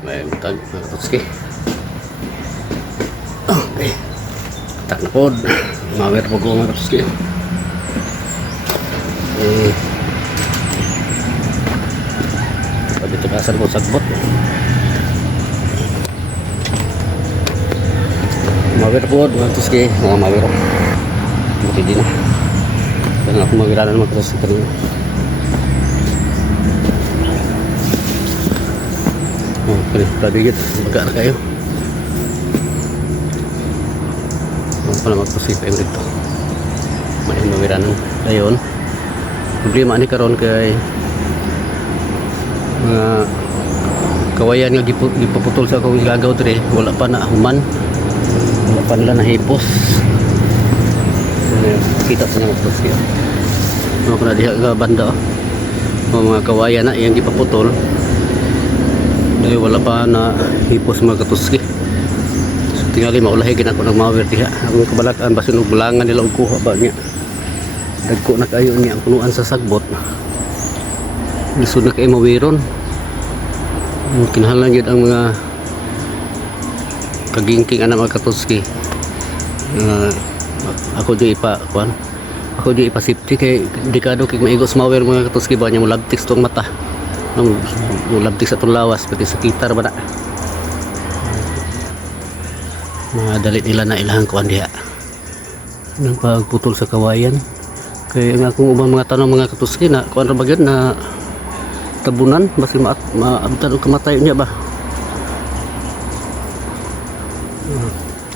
May butag mga katutski. Okay. Tak na pod. Mawer po ko mga katutski. Pwede tugasan ko sagbot. Mawer po mga katutski. Mga mawer. Buti din na. Kaya ako mawiranan mga katutski kanina. Okay, paligid. Baga na kayo. Huwag pala magpusip kayo dito. May mawiranan. Ayun. Problema ni karon kay mga kawayan nga gipaputol sa akong igagaw dire. Wala pa na human. Wala pa nila nahipos. Kita sa mga putol. Mga na diha nga banda. Mga kawayan na iyang gipaputol. Dahil wala pa na hipos mga katuski. So tingali maulahi gina ko ng mawer diha. Ang kabalataan basin og bulangan nila og kuha ba niya. Dagko na kayo niya ang punuan sa sagbot. Lisod na kayo mawiron. Kinahanglan gyud ang mga kagingking ana mga katuski. Ako di ipa kuan. Ako di ipa safety kay dekado kay maigos mawer mga katuski ba niya mulabtik tong mata. Ang labtik sa itong lawas pati sa kitar ba na madali nila na ilahang kuhan diha ng pagputol sa kawayan kaya nga kung ubang mga tanong mga katuski na kuhan ra bagyan na tabunan basi maabtan o kamatay niya ba.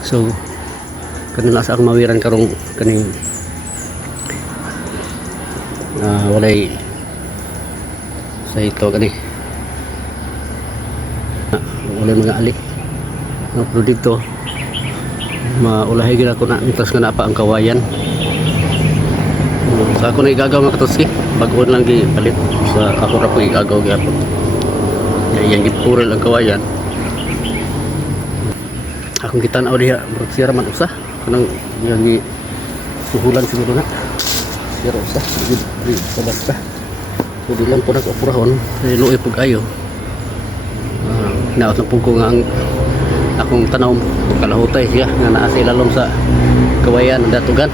So kanila sa akong mawiran karong kaning walay sa ito kani wala mga alik ng produkto maulahi gina ko na mitas nga na pa ang kawayan sa ako na igagaw mga katuski bagoon lang gipalit sa ako ra po igagaw gyapon yang gipurel ang kawayan akong gitan-aw diha murag sira man usa kanang yang suhulan siguro na sira usa di sabas pa. Hindi lang po nag-opurahon luoy po kayo naot na po ko nga ang akong tanaw kalahutay siya nga naa sa ilalom sa kawayan datugan.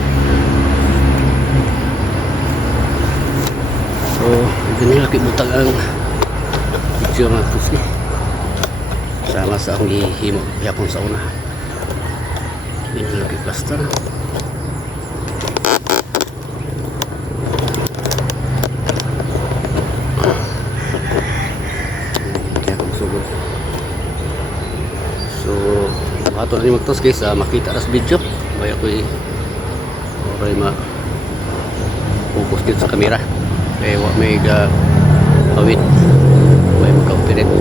So hindi laki butang ang video mga kusi sama sa akong ihimo yapon sa una hindi laki plaster. Ato na magtos guys makita ras video kaya ko oray focus dito sa camera kaya wak may awit may magka-operate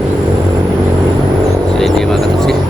so hindi makatos guys.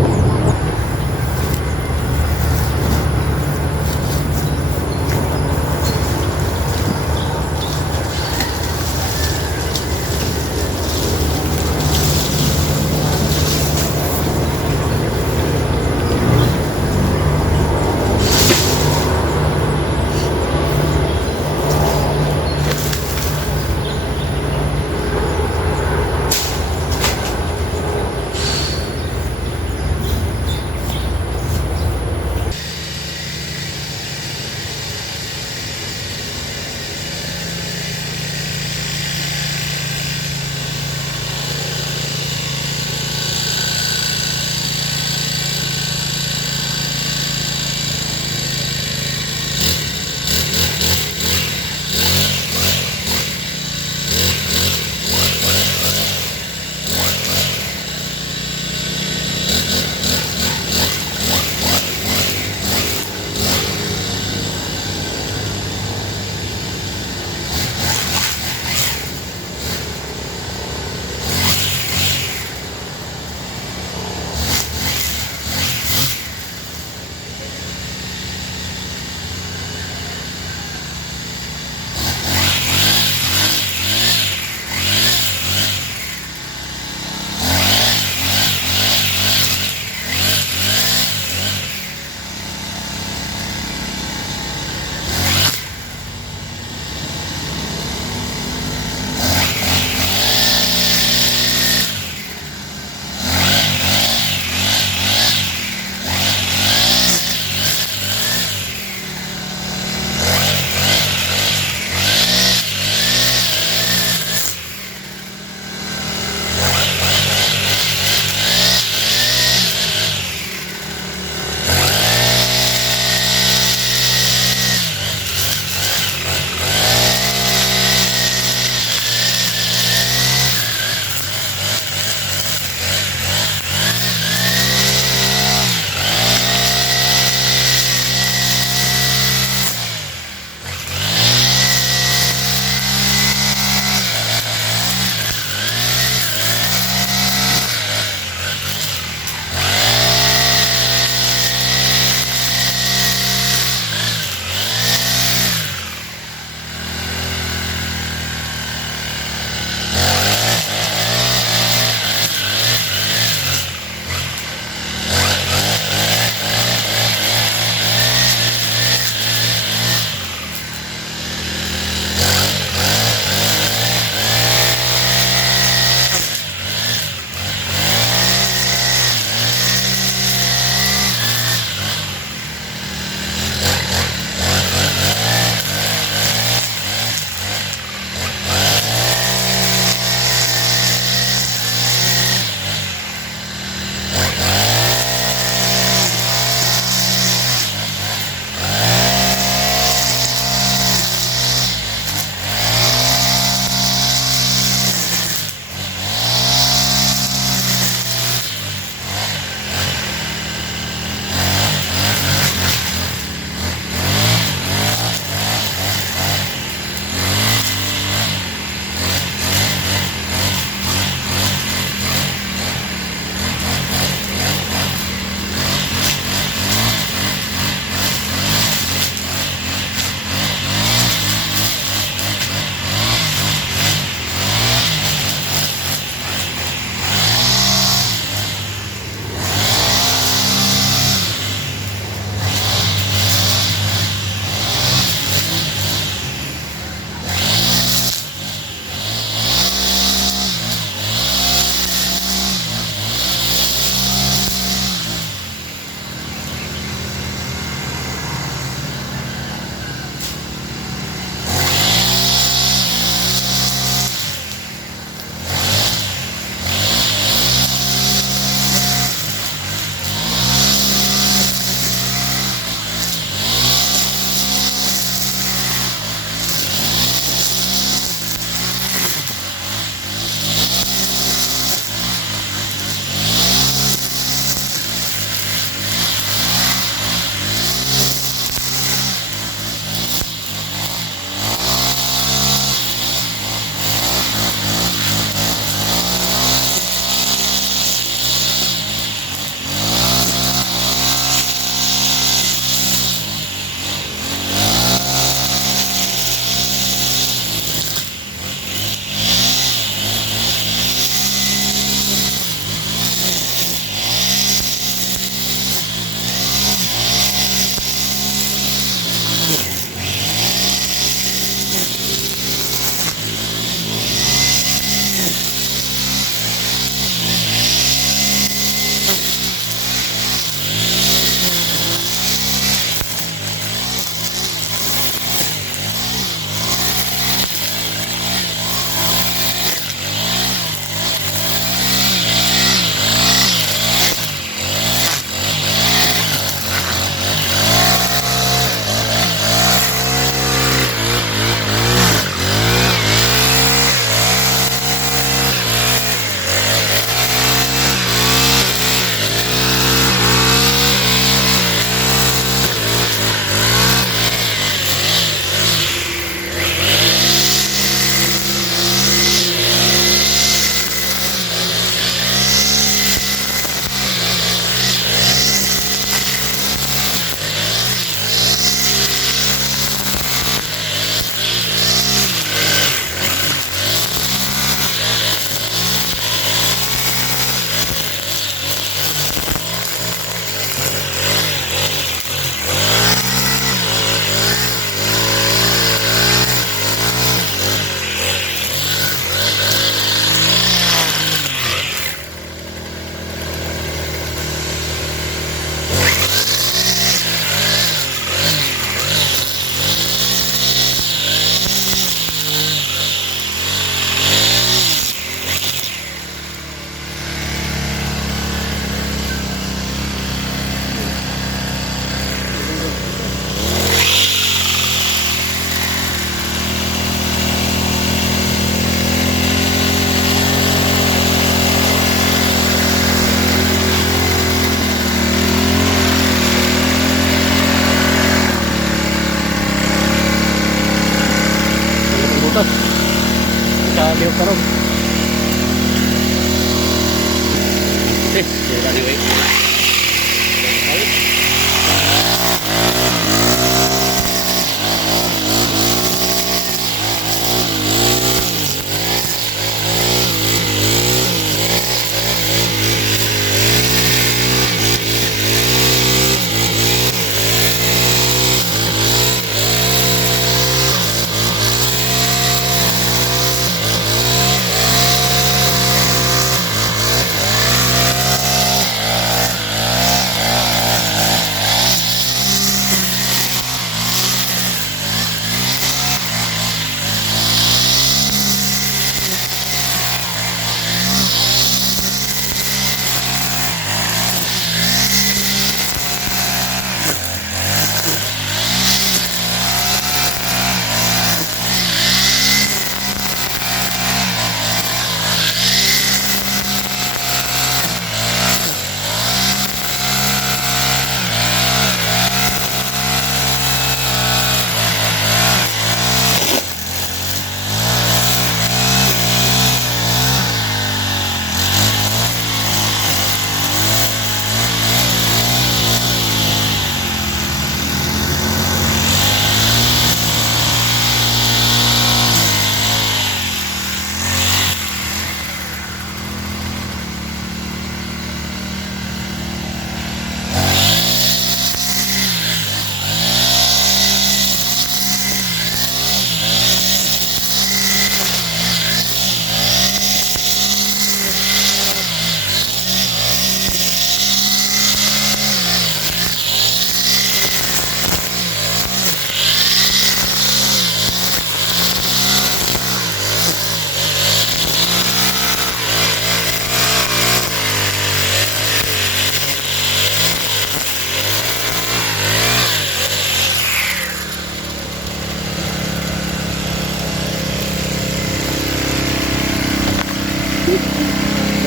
Okay, so anyway.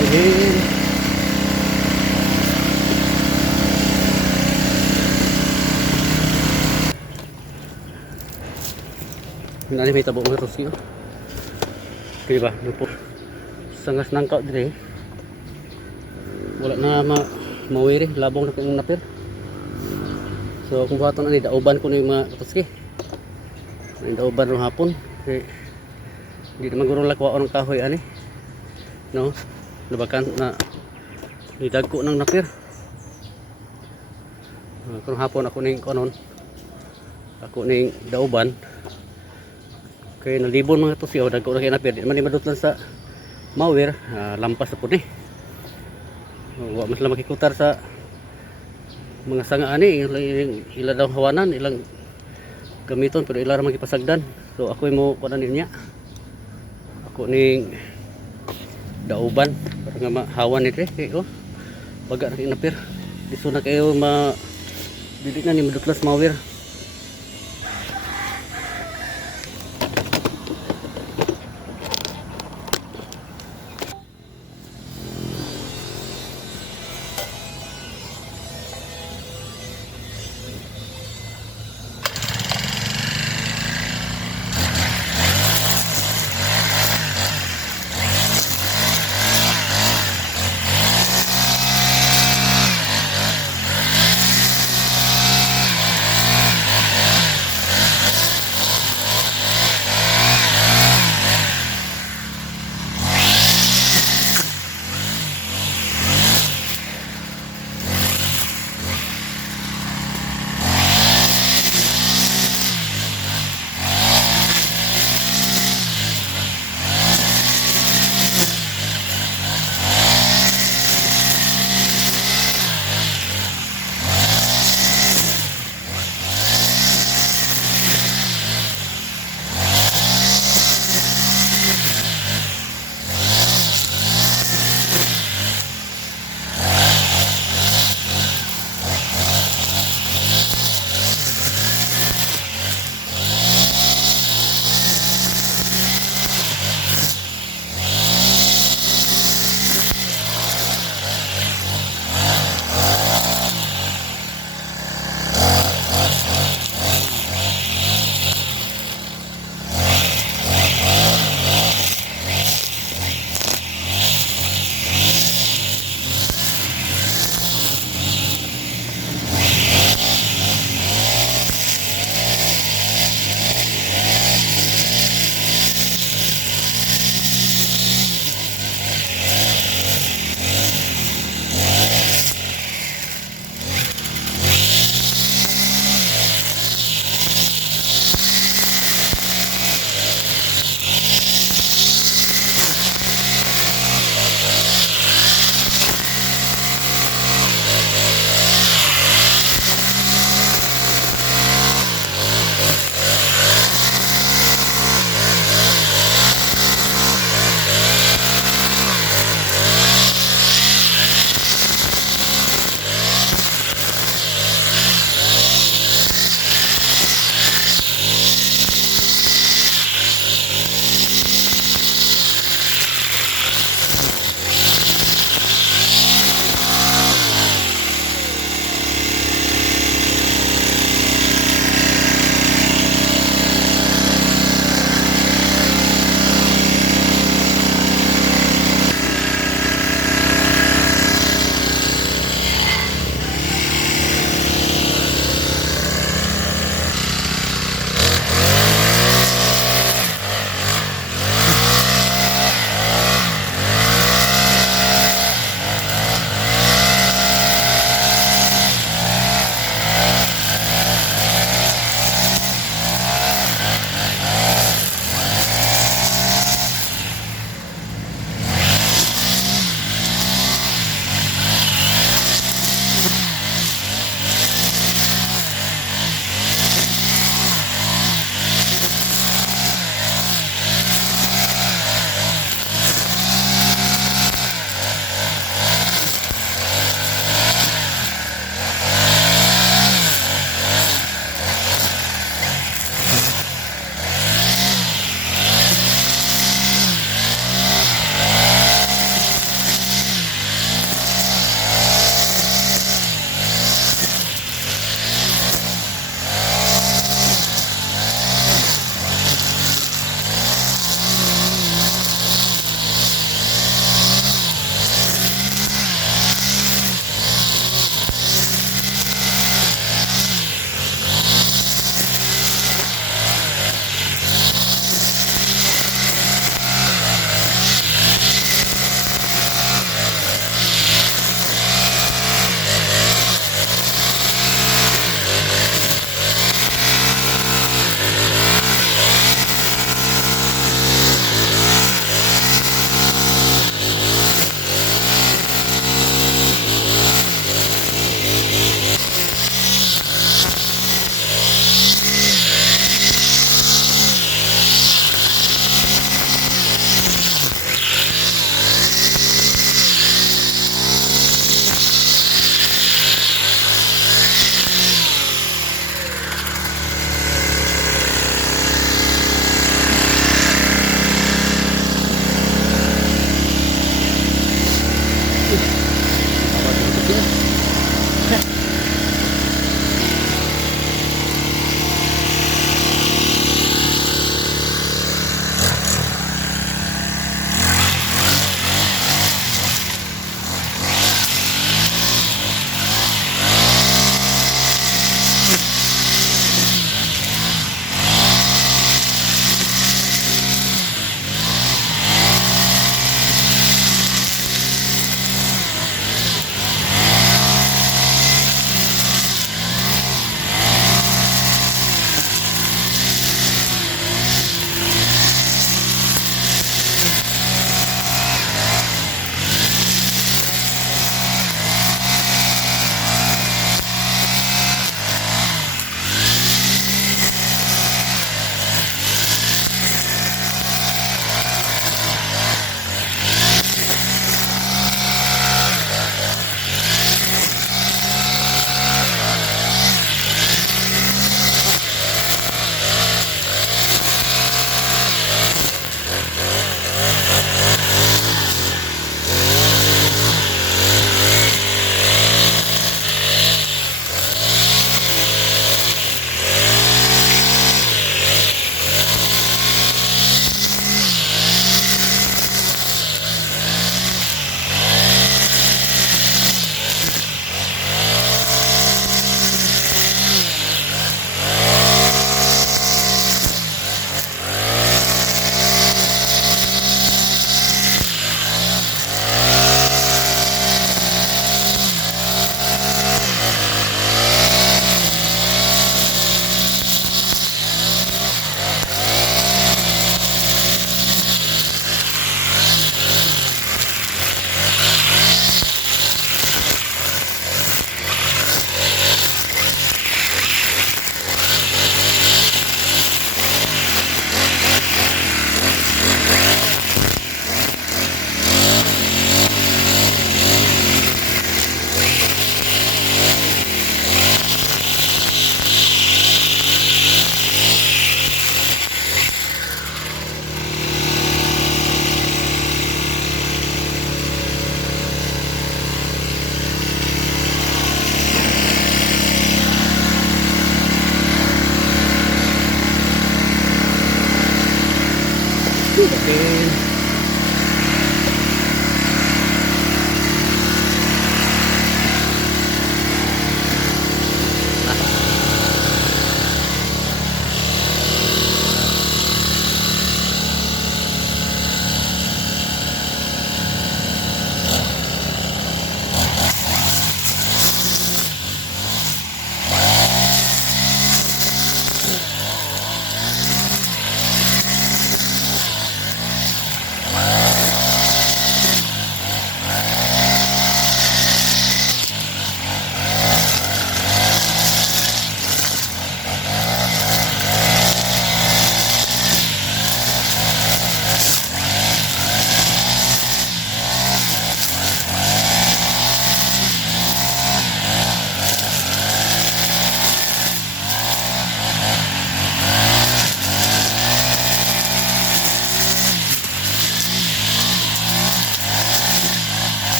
Dalhin. Nani may tabo nga tosyo. Kaya ba? Sangas nangkaw dire. Wala na mawiri. Labong na kong napir. So kung buhaton ani dauban ko na yung mga katoski. Ang dauban ng hapon. Kaya hindi naman guro lakwa ng kahoy ani. No? Nabakan na idagko ng napir. Kung hapon ako ning konon. Ako ning dauban. Kaya nalibon mga tosyo, dagko na kay napir. Di man ni madutlan sa mawir, lampas na po ni. Wa mas lang makikutar sa mga sanga ani, ila daw hawanan, ilang gamiton pero ila ra magipasagdan. So ako mo kuan niya. Ako ning dauban para nga mahawan ni kay oh. Baga na kay napir. Diso na kayo dili na ni madutlas mawir.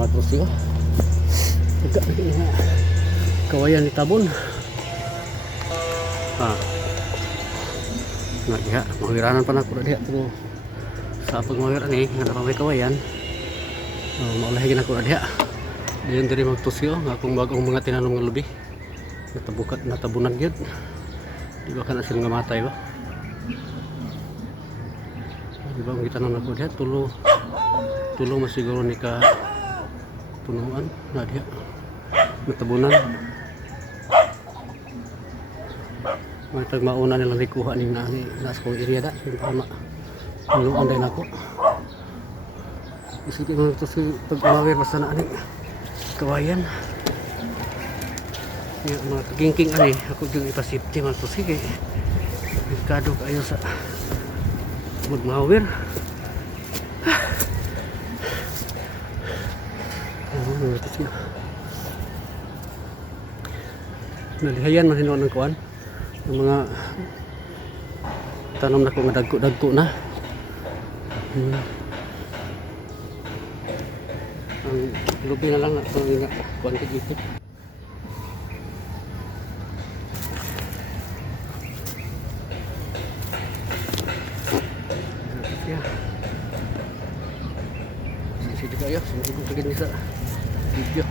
matrosyo. Ika nga kawayan ni tabon. Nga diha, mawiranan pa na ko diha pero sa pagmawiran nga na may kawayan. Maulahin ako na diha. Diyan diri magtusyo nga kung bagong mga tinanom nga lubi. Natabunan gyud. Di ba kana sila nga matay ba? Di ba ang gitanong ako diha tulo masiguro ni ka punuan na diha. Natabunan. May tagmauna nilang ikuha ni nas kong area da. Tama. Luan din ako. Isipin ko ito si pag-umawir basta na ani kawayan. Yung mga kagingking ani ako yung ipasipti man to sige. Delikado kayo sa mag-umawir. Nalihayan man hinuon ng kuwan. Yung mga tanom na ko nga dagko na. Ang lupi na lang ito nga kuwanti dito. Sisi kayo, sumugod pa gini sa video.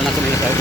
wala na kami nakain.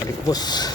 Balik boss.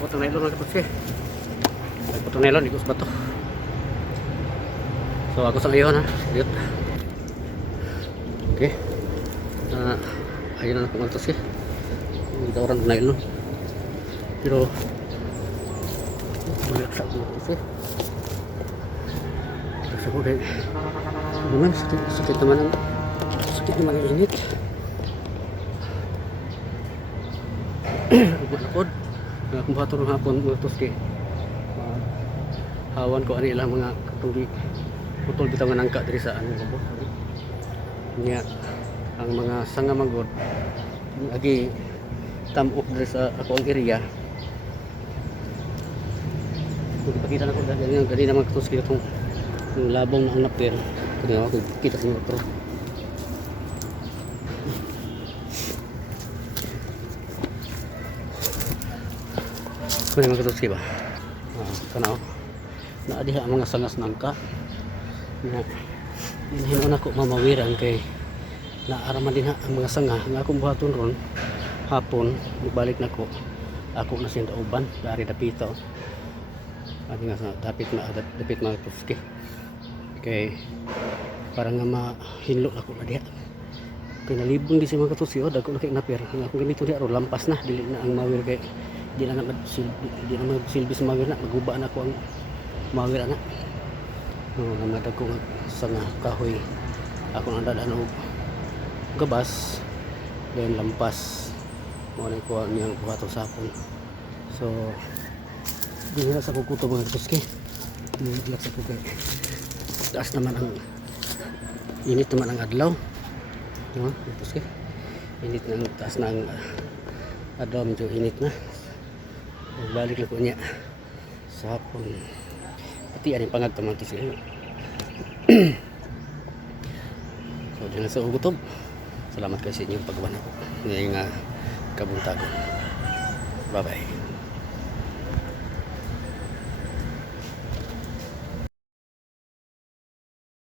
Potong nylon mga katuski. Ay potong nylon ikos ba to? So ako sa ngayon ha. Liot. Okay. Ayun na mga katuski. Hindi daw orang nylon. Pero maliit sa mga katuski. Kasi ko kayo naman sakit naman ang init. Ugma na kung bato ng hapon mga tuski hawan ko ani ilang mga katubi putol bitaw nga nangka diri sa ano ko niya ang mga sanga magod agi tamok diri sa ako ang area kung ipakita na ko dali na mga tuski itong labong na ang napir kaya ako kita sa mga ito. Kung mga katuski ba? Kanaw. Naadiha ang mga sangas nangka. Na hinahon ako mamawiran kay naaraman din ang mga sanga. Ang akong buhaton ron hapon balik na ko. Ako na sinda uban dari dapito. Ani nga dapit mga katuski. Kay para nga mahinlo ako na diha. Kay nalibong di si mga katuski od ako na kay napir. Ang akong ganito diha ro lampas na dili na ang mawir kay di na magsilbi sa mawir na maguba na ako ang mawir na namadag ko sa nga kahoy ako nang dadaan og gabas then lampas mo na ko niyang buhaton sapon so dinala sa kukuto mga katuski dinala sa kukuto taas naman ang init naman ang adlaw no katuski init na taas na ang adlaw medyo init na balik lang ko niya sa hapon pati ang pangagtamang to sila so dyan sa ugutob salamat kayo sa inyong pagbawa na po ngayong kabuntagon bye bye.